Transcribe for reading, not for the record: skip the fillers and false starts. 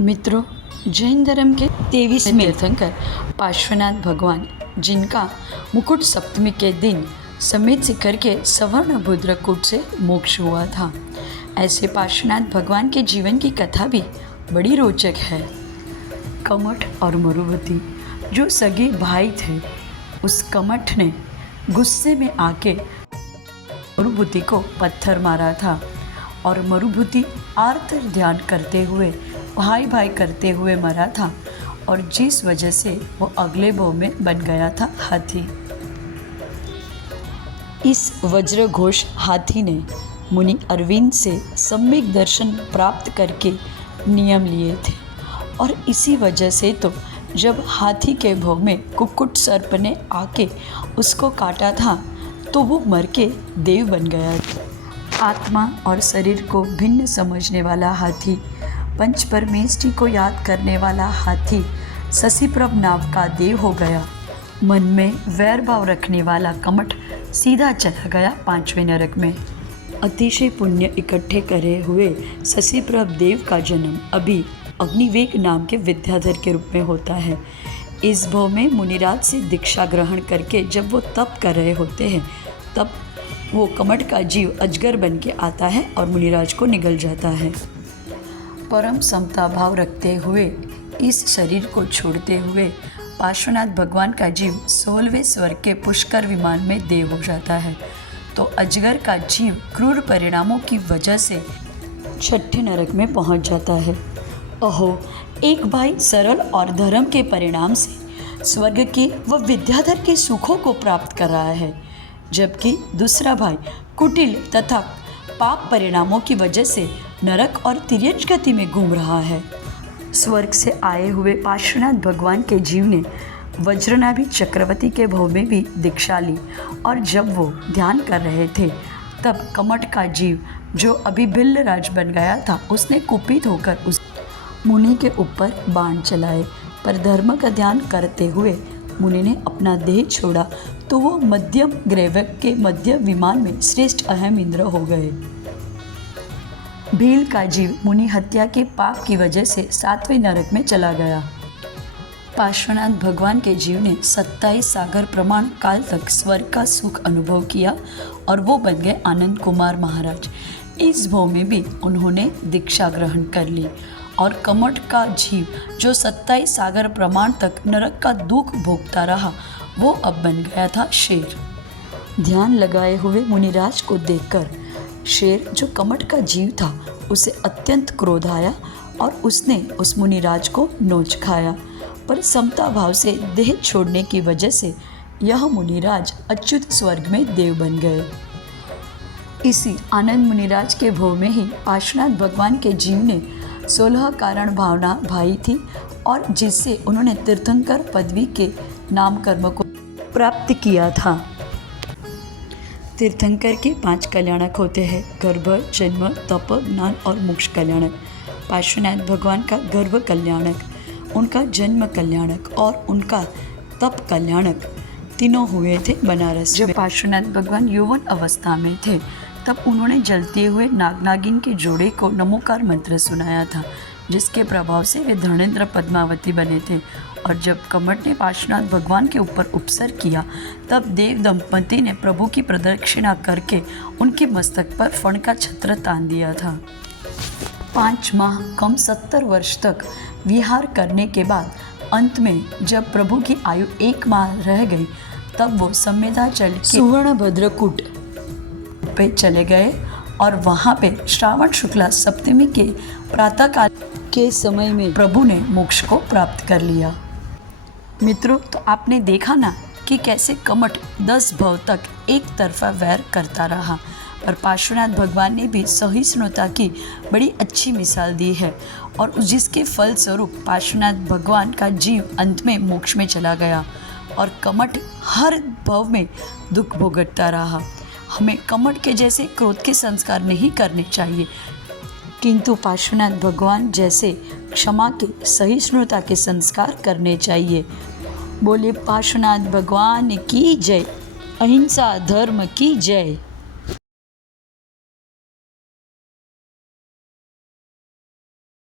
मित्रों, जैन धर्म के 23वें तीर्थंकर पार्श्वनाथ भगवान, जिनका मुकुट सप्तमी के दिन समेत शिखर के सवर्ण भद्रकूट से मोक्ष हुआ था, ऐसे पार्श्वनाथ भगवान के जीवन की कथा भी बड़ी रोचक है। कमठ और मरुभूति जो सगे भाई थे, उस कमठ ने गुस्से में आके मरुभूति को पत्थर मारा था और मरुभूति आर्त ध्यान करते हुए भाई भाई करते हुए मरा था और जिस वजह से वो अगले भव में बन गया था हाथी। इस वज्र घोष हाथी ने मुनि अरविंद से सम्यक दर्शन प्राप्त करके नियम लिए थे और इसी वजह से तो जब हाथी के भव में कुक्कुट सर्प ने आके उसको काटा था तो वो मर के देव बन गया था। आत्मा और शरीर को भिन्न समझने वाला हाथी, पंच परमेष्टि को याद करने वाला हाथी शशिप्रभ नाम का देव हो गया। मन में वैर भाव रखने वाला कमठ सीधा चला गया 5वें नरक में। अतिशय पुण्य इकट्ठे करे हुए शशिप्रभ देव का जन्म अभी अग्निवेग नाम के विद्याधर के रूप में होता है। इस भव में मुनिराज से दीक्षा ग्रहण करके जब वो तप कर रहे होते हैं, तब वो कमठ का जीव अजगर बन के आता है और मुनिराज को निगल जाता है। परम समता भाव रखते हुए इस शरीर को छोड़ते हुए पार्श्वनाथ भगवान का जीव 16वें स्वर्ग के पुष्कर विमान में देव हो जाता है, तो अजगर का जीव क्रूर परिणामों की वजह से 6ठे नरक में पहुंच जाता है। अहो, एक भाई सरल और धर्म के परिणाम से स्वर्ग के व विद्याधर के सुखों को प्राप्त कर रहा है, जबकि दूसरा भाई कुटिल तथा पाप परिणामों की वजह से नरक और तिर्यक गति में घूम रहा है। स्वर्ग से आए हुए पार्श्वनाथ भगवान के जीव ने वज्रनाभि चक्रवर्ती के भव में भी दीक्षा ली और जब वो ध्यान कर रहे थे, तब कमठ का जीव जो अभी भिल्लराज बन गया था, उसने कुपित होकर उस मुनि के ऊपर बाण चलाए, पर धर्म का ध्यान करते हुए मुनि ने अपना देह छोड़ा तो वो मध्यम ग्रैवक के मध्य विमान में श्रेष्ठ अहम इंद्र हो गए। भील का जीव मुनि हत्या के पाप की वजह से 7वें नरक में चला गया। पार्श्वनाथ भगवान के जीव ने 27 सागर प्रमाण काल तक स्वर्ग का सुख अनुभव किया और वो बन गए आनंद कुमार महाराज। इस भव में भी उन्होंने दीक्षा ग्रहण कर ली और कमठ का जीव जो 27 सागर प्रमाण तक नरक का दुख भोगता रहा, वो अब बन गया था शेर। ध्यान लगाए हुए मुनिराज को देखकर शेर जो कमठ का जीव था, उसे अत्यंत क्रोध आया और उसने उस मुनिराज को नोच खाया, पर समता भाव से देह छोड़ने की वजह से यह मुनिराज अच्युत स्वर्ग में देव बन गए। इसी आनंद मुनिराज के भव में ही पार्श्वनाथ भगवान के जीव ने 16 कारण भावना भाई थी और जिससे उन्होंने तीर्थंकर पदवी के नाम कर्म को प्राप्त किया था। तीर्थंकर के 5 कल्याणक होते हैं: गर्भ, जन्म, तप, ज्ञान और मोक्ष कल्याणक। पार्श्वनाथ भगवान का गर्भ कल्याणक, उनका जन्म कल्याणक और उनका तप कल्याणक तीनों हुए थे बनारस। जब पार्श्वनाथ भगवान यौवन अवस्था में थे, तब उन्होंने जलते हुए नागिन के जोड़े को नमोकार मंत्र सुनाया था, जिसके प्रभाव से वे धर्मेंद्र पद्मावती बने थे। और जब कमठ ने पार्श्वनाथ भगवान के ऊपर उपसर किया, तब देव दंपति ने प्रभु की प्रदक्षिणा करके उनके मस्तक पर फण का छत्र तान दिया था। 5 माह कम 70 वर्ष तक विहार करने के बाद अंत में जब प्रभु की आयु 1 माह रह गई, तब वो संवेदाचल के सुवर्ण भद्रकूट पे चले गए और वहाँ पे श्रावण शुक्ला सप्तमी के प्रातःकाल के समय में प्रभु ने मोक्ष को प्राप्त कर लिया। मित्रों, तो आपने देखा ना कि कैसे कमठ 10 भव तक एक तरफा वैर करता रहा, पर पार्श्वनाथ भगवान ने भी सहिष्णुता की बड़ी अच्छी मिसाल दी है और जिसके फलस्वरूप पार्श्वनाथ भगवान का जीव अंत में मोक्ष में चला गया और कमठ हर भव में दुख भोगता रहा। हमें कमठ के जैसे क्रोध के संस्कार नहीं करने चाहिए, किंतु पार्श्वनाथ भगवान जैसे क्षमा के, सहिष्णुता के संस्कार करने चाहिए। बोले पार्श्वनाथ भगवान की जय, अहिंसा धर्म की जय।